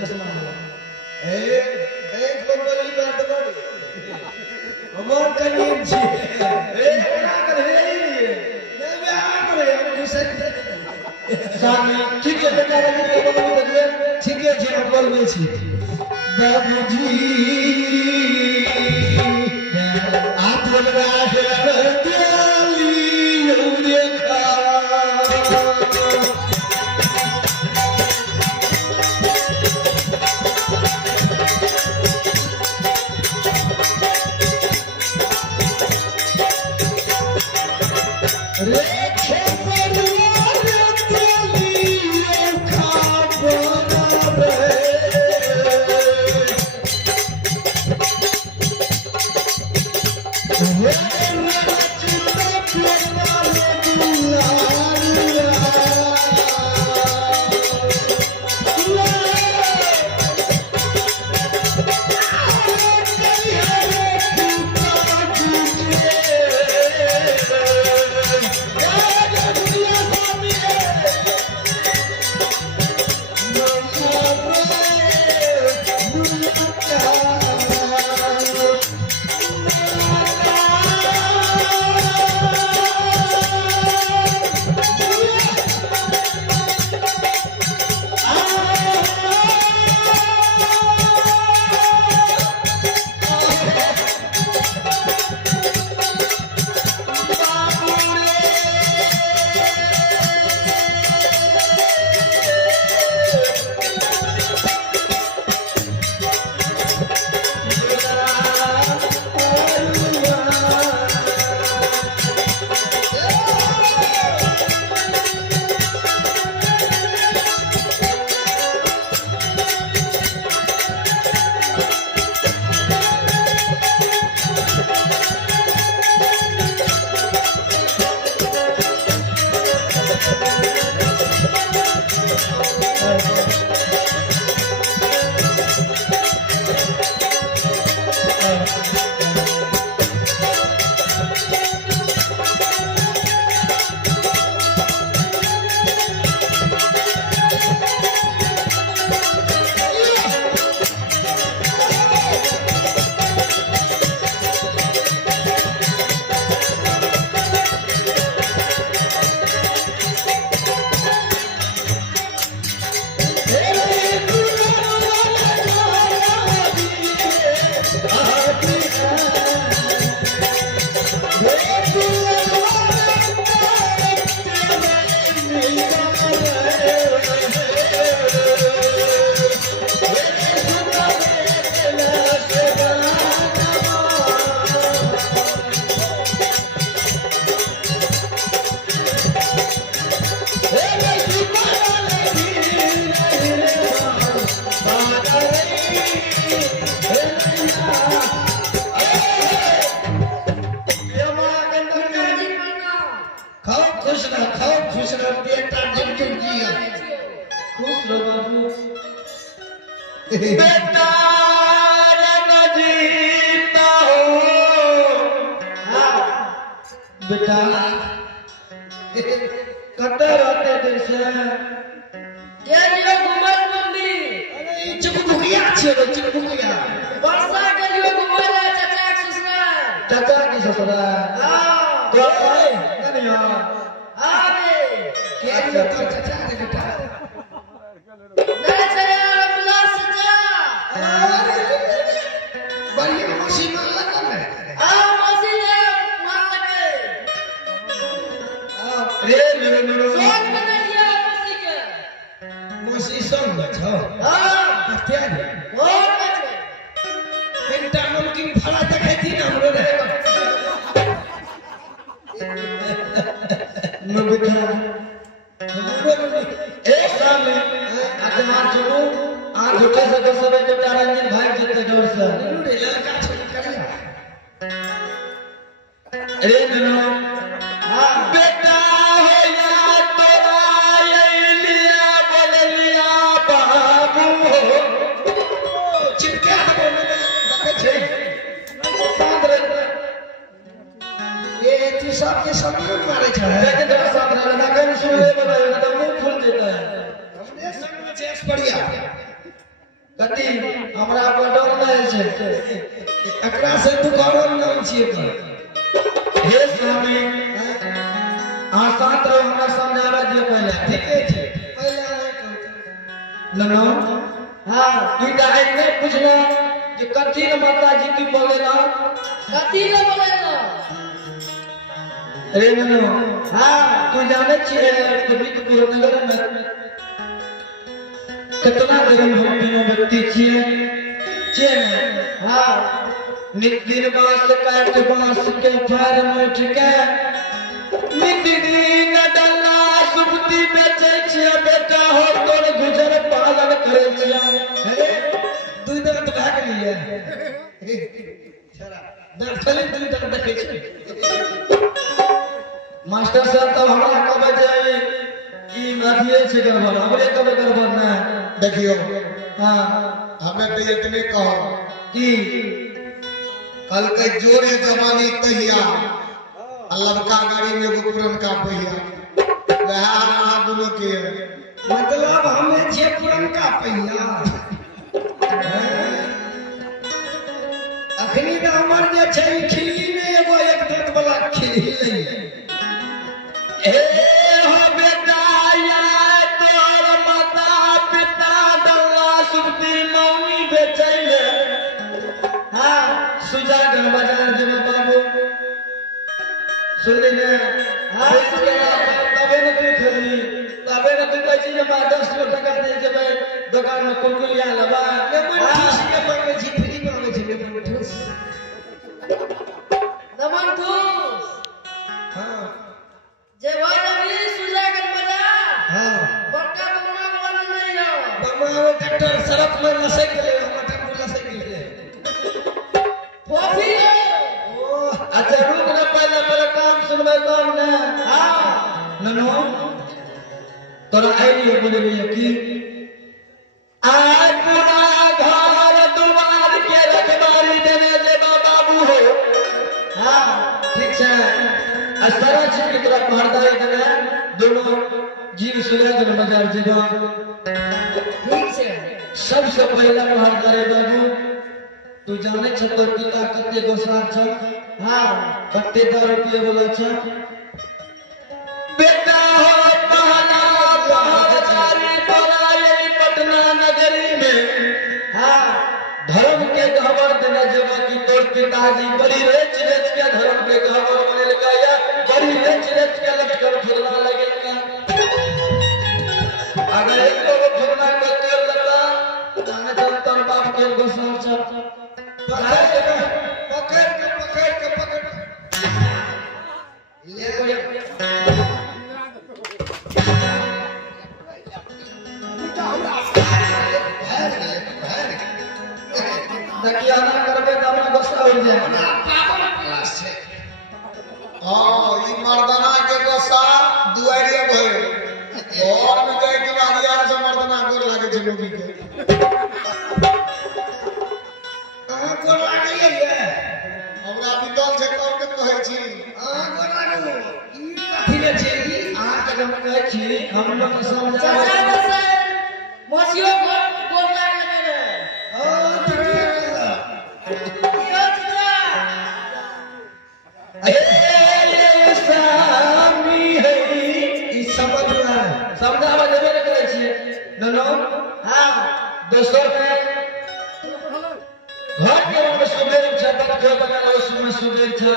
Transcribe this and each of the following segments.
चश्मा ए कोन बोली बात बोली हमर कनीम छी ना करे नहीं ब्याह करे हम किसे सामी ठीक है बेटा के बोलबो त ठीक है जे बोलबे छी बाबूजी आप बोलबा है बेटा जीता हो बेटा कते रहते जैसे ये लियो घुमर मंडी अरे चुकबुकिया छे चुकबुकिया वर्षा के लियो घुमर चाचा के ससुराल चाचा की ससुराल हां तो भाई कनिया अरे के लियो तो चाचा रे बेटा नहीं चले प्लस चाचा बढ़िया मशीन लगा ले हां मशीन मार लगे रे मेरे सोच बना लिया मशीन के मशीन संग छ हां हत्यार बहुत बचे पेंटा नमकीन फला देखैती ना हमरो रे न बेटा एक साल में आत्मा चलो आ झूठे से दस बजे बेटा रंजन भाग जते जोर से रे लड़का छोड़ करिया रे ननो हां बेटा हो या तोरा ये लिया बदलिया बाबू चिपके बोल देखे छे सादर ये ती सब के समान मारे छै लेकिन तेरा सामने ना कहीं सुने बोले ना तो मुंह खुल देता है हमने संग में चेस बढ़िया कति हमरा पर डर नहीं छै एकरा से तू करल नहीं छिए हे स्वामी आ साथ रहो हमरा समझावा दियो पहले ठीके छै पहले ननो हां तू काहे नहीं पूछना कि कथि न माता जी तू बोलेला कथी ले बोलेला अरे ननो हां तू जाने छिए पवित्र नगर में कितना गरम भक्ति में व्यक्ति छिए हां नित दिन बास काट बास के फार में ठिके नित दिन डल्ला सुबती बेचे छिए बेटा हो तोर गुजर पालन करे छिए अरे तू इधर तो भाग लिया छरा दर्शली तू इधर देखे छी मास्टर साहब तो हमरा कबे जाई ई माथिए छै गड़बड़ हमरे कबे गड़बड़ ना देखियो हां हमें तो इतने कहो कि कल के जोरे जमानी तहिया लड़का गाड़ी में एगो पुरनका पहिया वह हां दुनो के मतलब हमें जे पुरनका पहिया अखनी तो हमर जे छै खिल्ली में एगो एक दांत वाला खिल्ली ए हो बेटा या तोर माता पिता डल्ला सुबती मौनी बेचैले हां सुजागर बाजार जेब बाबू सुन ले हां तबे न तू खरी तबे न तू कहै छी जे 10 टका दे जेबै दुकान में कुरकुरिया लेबा ये मन ठीक से मांगे छी फ्री मांगे छी नमन तू हां जे भाई अभी सुजागर बाजार हां बड़का बम्मा वाला नहीं हो बम्मा ट्रैक्टर सड़क में लसक गेले हमर टेम्पू लसक गेले फोफी ओ अच्छा रुक ना पहले काम सुनबे तब ना हां ननो तोरा आइलियो बोलबिए कि आज पूरा घर दुआर के रखवारी देने जे बाबू हो हां ठीक छै असरा जी की तरफ पहरदारी देने दोनों जीव सुजागर बाजार जेबो ठीक से सबसे पहला पहरदारी बाबू तू जाने छ तोर पिता कते गोसार छ हां कते दारू पिए वाला छ बेटा हो पहला पहरदारी तोरा पटना नगरी में हां धर्म के गहवर देने जेबो कि तोर पिताजी बड़ी रेच के धर्म के गहवर बनेल का या बड़ी रेच के लटकर फुलना लगेल का अगर एक लोग फुलना के तोड़ लेता ताने तो तोर बाप के गोसार छ पकड़ ले देखिए ना करबे त हमरा गुस्सा हो जाए पावर क्लास है हां ई मर्दाना के गोसा दुआरिया भइल घर में जाए के बारिया से मर्दाना गोर लागे छै लोगी के अहाँ को लागैए ये हमरा बितल छै तब के कहै छी अहाँ को लागू ई कथि ले छै अहाँ के हम कहै छी हम लोग समझा चाचा बस मोसियो गोल लाग लगे रे ओ ठीक यो चाचा ए सामी है ई समझ रहा है समझावा देबे न करे छी ननो हां दोस्तों के घर के में सुबह उठा तक जो बना उसमें सुबह था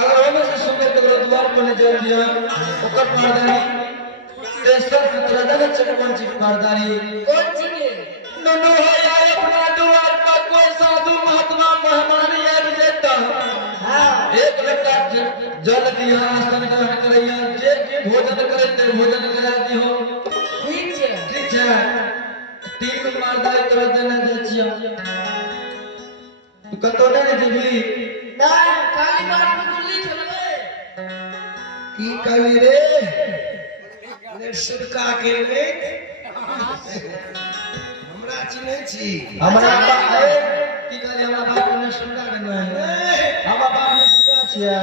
अगर ओने से सुबह तक द्वार पर ले जा दिया ओकर पर्दारी तेसर पुत्रदा चकवन जी पर्दारी कौन सी के ननो है अपना द्वार पर कोई साधु महात्मा मेहमान याद देता हां एक लोटा जल दिया आसन ग्रहण करैया जे भोजन करते भोजन करा दियो ठीक है तीन मारदाई कर देने दे छिया तू कतो नहीं जेबी ना काली बात में गुल्ली खेलबे की कवि रे ने सुरका के रे हमरा चिन्है छी हमरा बाप की कहली हमरा बाप ने सुरका के नहीं हमरा बाप ने सुरका छिया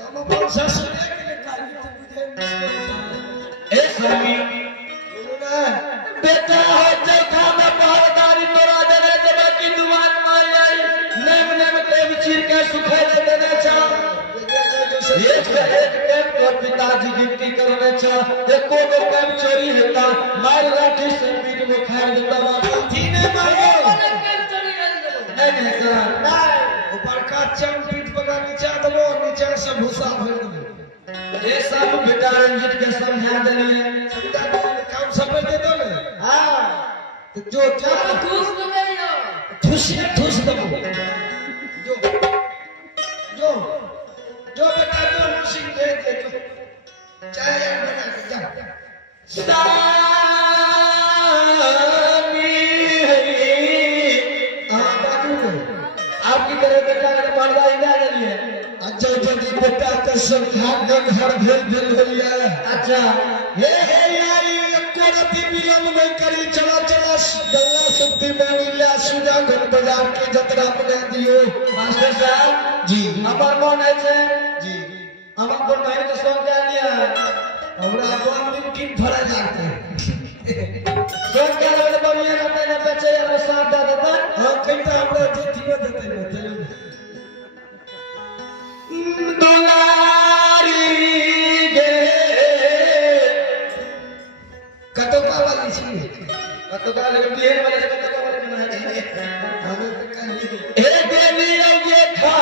हम अपन ससुर के लिए काली तो बुझे ए स्वामी बेटा हो जखा में पहरेदारी नहीं करा नहीं ऊपर का चम पीठ पका नीचे दबो नीचे से भूसा भर दो ये सब बेटा रंजित के समझा देलिए समझा दो काम सब दे दो ना हां तो जो क्या ठूस तो नहीं हो ठूस दबो जो जो जो बेटा जो मशीन दे दे जो चाय यार बना के जा आपकी तरह बेटा का पर्दा ही ना है अच्छा जल्दी बेटा के संघात घर भेज दिल होलिया अच्छा हे यार ये करती विलंब नहीं करी चला चला गंगा सुक्ति पानी ले सुजा घर बाजार की जतरा बना दियो मास्टर साहब जी हमार मन है से जी हम अपन बहन के संग जा लिया हमरा अपन दिन की फड़ा जाते संग जा वाले बढ़िया रहते ना बच्चे यार साथ दे देता हां कइता हमरा जेठी में देते ना चलो दुलारी गे कटोका वाली छी कतका लगे बिहेन वाले से कतका वाले बनाए हमें तो कहीं हे देवी ये खा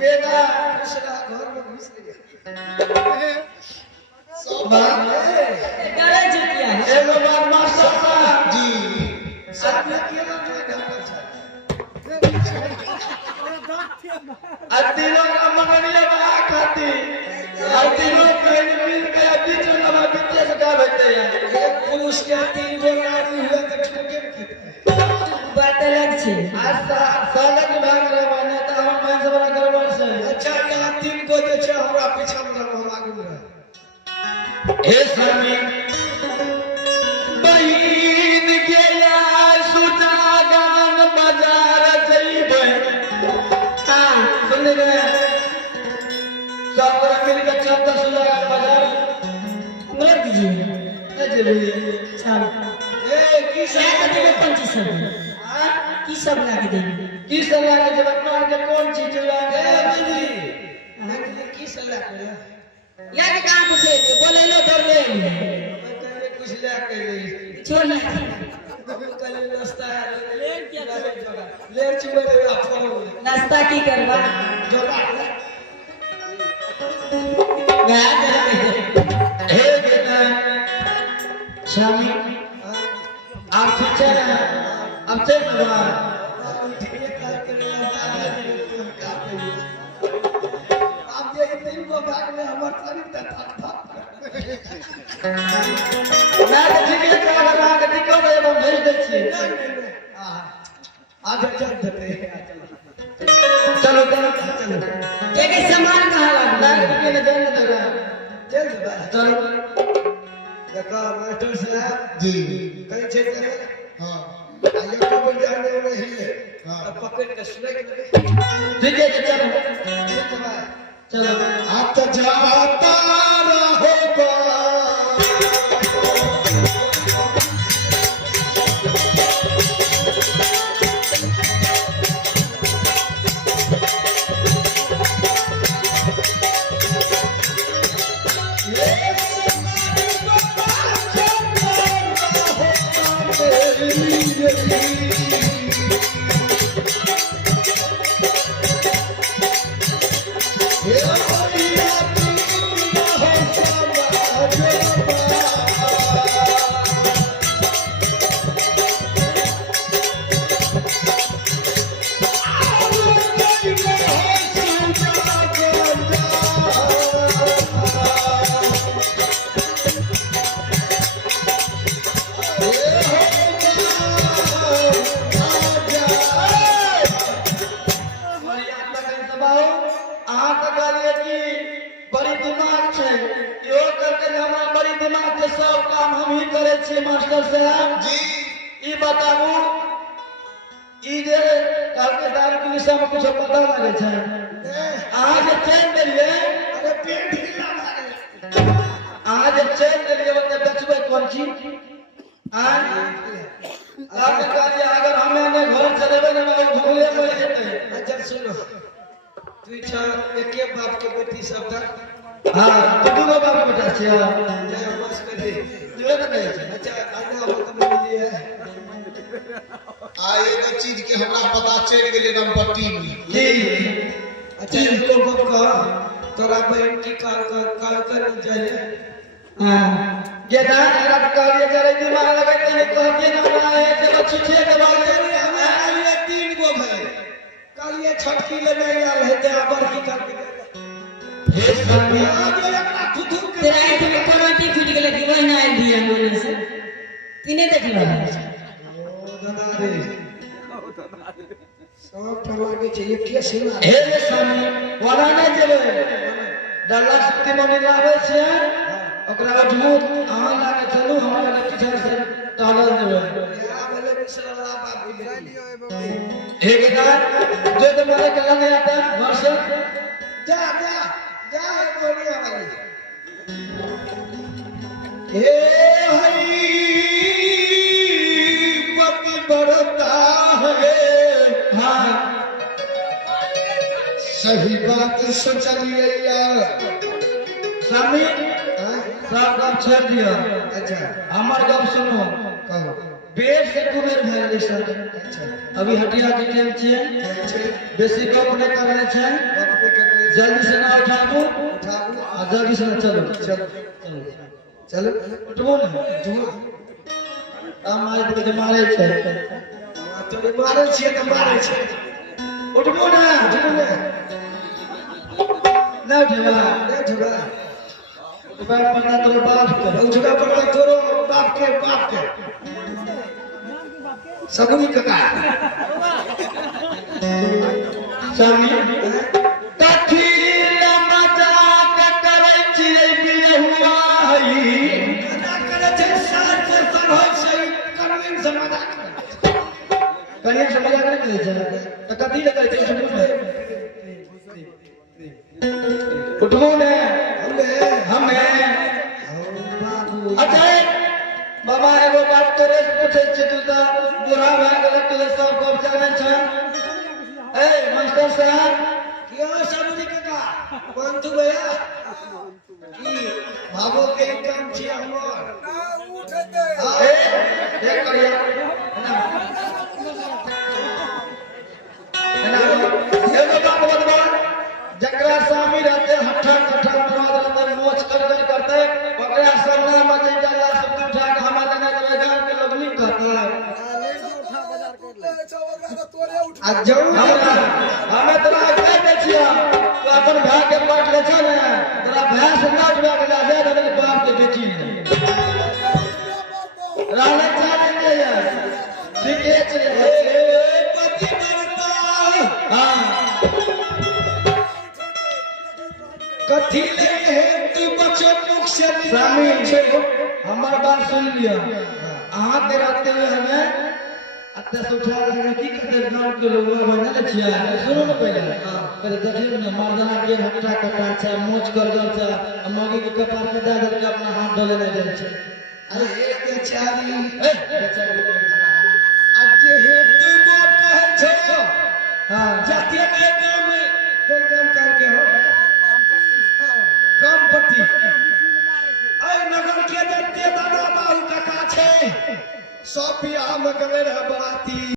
बेटा दूसरा घर में घुस गया सब गले जुतिया है एगो बार मास्टर साहब जी साथ में किया तीनों का मंगनिया बना खाती तीनों बहन मिल के बीच में लगा बीते से का बैठते हैं एक पुरुष के 3 गो नारी हुए तो ठोके बात अलग छे आज सालक भाग रहा है ना तो हम मन से बड़ा गड़बड़ से अच्छा यहाँ 3 गो जे छै हमरा पीछा में रहो हम आगे में हे स्वामी बहिन गेला सुजागन बाजार जइबे हां सुन ले सब मिल के चलता सुजागन बाजार मत जी जेबी चल ए की क्या सब करते कौन चीज सब की सब लाके देंगे की सब लागे जब अपना के कौन चीज ए लागे दीदी की सलाह करे या के काम पूछे बोले लो डर ले मैं कुछ ले के गई छोड़ ना कल नाश्ता है ले चुमे रे आप नाश्ता की करवा जो मैं आ जा हे बेटा शामी आप ठीक है अब चल बाबा आप ये तीन को भाग में हमार शरीर था मैं तो ठीक है का लगा के दिखो तो हम भेज दे छी आज चल देते चलो चलो ये के सामान कहां लगा लाग के न जाने दगा चल दे चलो देखो मास्टर साहब जी कहीं चेक करे हाँ आया को बोल जाने नहीं है हाँ। पकड़ के सुने के लगे ठीक है चलो चलो आप तो जाता रहोगा बड़ी दिमाग छे यो करके हमरा बड़ी दिमाग के सब काम हम ही करे छी मास्टर साहब जी ई बताबू ई जे काल के दारू के विषय में कुछ पता लगे छे आज चेन देलिए अरे पेट ढीला मारे आज चेन देलिए ओते बेचबे कोन चीज आज आप कहलिए अगर हमें ने घर चलेबे ना मैं घूमले पड़ जेते अच्छा सुनो तू छा एके बाप के बेटी सब तक हां तू दो बाप बेटा छिया जय बस कर दे तू तो कहे छे अच्छा आना मत बोलिए आ एगो चीज के हमरा पता चल गेलै नंबर 3 में जी अच्छा इनको को कह तोरा बहन की कर जाए हां ये दान रख कर ये जरे दिमाग लगाते हैं कहते ना हमरा एक जगह छुछे के बात अरे हमारे लिए तीन गो भाई कल ये छटकी लेने आल है ते अबर की कर हे स्वामी आज एकरा थुथु के तेरा एक में करंटी फूट गेले कि वही ना दिया मोने से तिने देखला ओ दादा रे सब पर लागे छै एक के सेवा हे स्वामी वाला नहीं चले डल्ला शक्ति मनी लावे छे ओकरा अजमूत अहाँ लागे चलू हमरा लग पीछा से टहल देबे या भले बिसरला बाप की हे बेटा जो तुम्हारे कला नहीं आता घर से जा जा जा बोलिया वाली हे हरि पति बढ़ता है हां सही बात सोचलिए यार स्वामी हाँ? सब काम छोड़ दिया अच्छा हमार काम सुनो कहो पेट से कुबेर भइल सर अच्छा अभी हटिया के टाइम छे अच्छे बेसी गप नहीं करने छे बाप को करने जल्दी से ना उठाबू उठाबू आ जल्दी से ना चलो चलो चलो चलो उठबो ना जुआ हम मारे के मारे छे तोरे मारे छिए त मारे छिए उठबो ना जुआ ने ना उठबा ले जुआ उठबा पड़ता तोरे बाप के जुआ पर तोरो बाप के सगुनी कका स्वामी कथी ले मजाक करे छिए बिहुआ हई कदा करे छै साल से सर होय छै करविन समादा कनिया से मजाक नहीं करे छे तो कथी ले करे छे उठबो ना हमें हमें बाबू अच्छा करे छ ए मास्टर साहब क्या साबुदी काका कौन तू भैया की बाबू के काम छिया हमर ए देख करिया ना एगो बात बतबा जकरा स्वामी रहते हट्ठा कट्ठा मरद रहते मोच कर करते ओकरा सरना मजे डाला सब उठा के हमरा लगे गांव के लोग नहीं कहता आ जाऊ हमें तोरा कह दे छिया तो अपन भाई के पाट ले छ ने तोरा भाई से नाच बा के जा दे तेरे बाप के बेटी ने रहने चाहे ये ठीक है पति मरता हां कथी ले है तू बच्चों मुख से स्वामी हमार बात सुन लिया अहाँ के रहते हुए हमें अत्ते से उठा के की कहते गांव के लोग बना ले छिया सुनो ना पहले पहले देखिए ना मर्दाना के हट्टा कट्टा छै मोच कर गल छै मौगी के कपार पे दे दे के अपना हाथ डले नहीं दे छै अरे बेचारी बेचारी आज हे तू बात कहे छो हां जातीय के काम में कोई काम करके हो काम पट्टी ऐ नगर के दत्ते दादा बाबू काका छे सब बियाह में गले रह बराती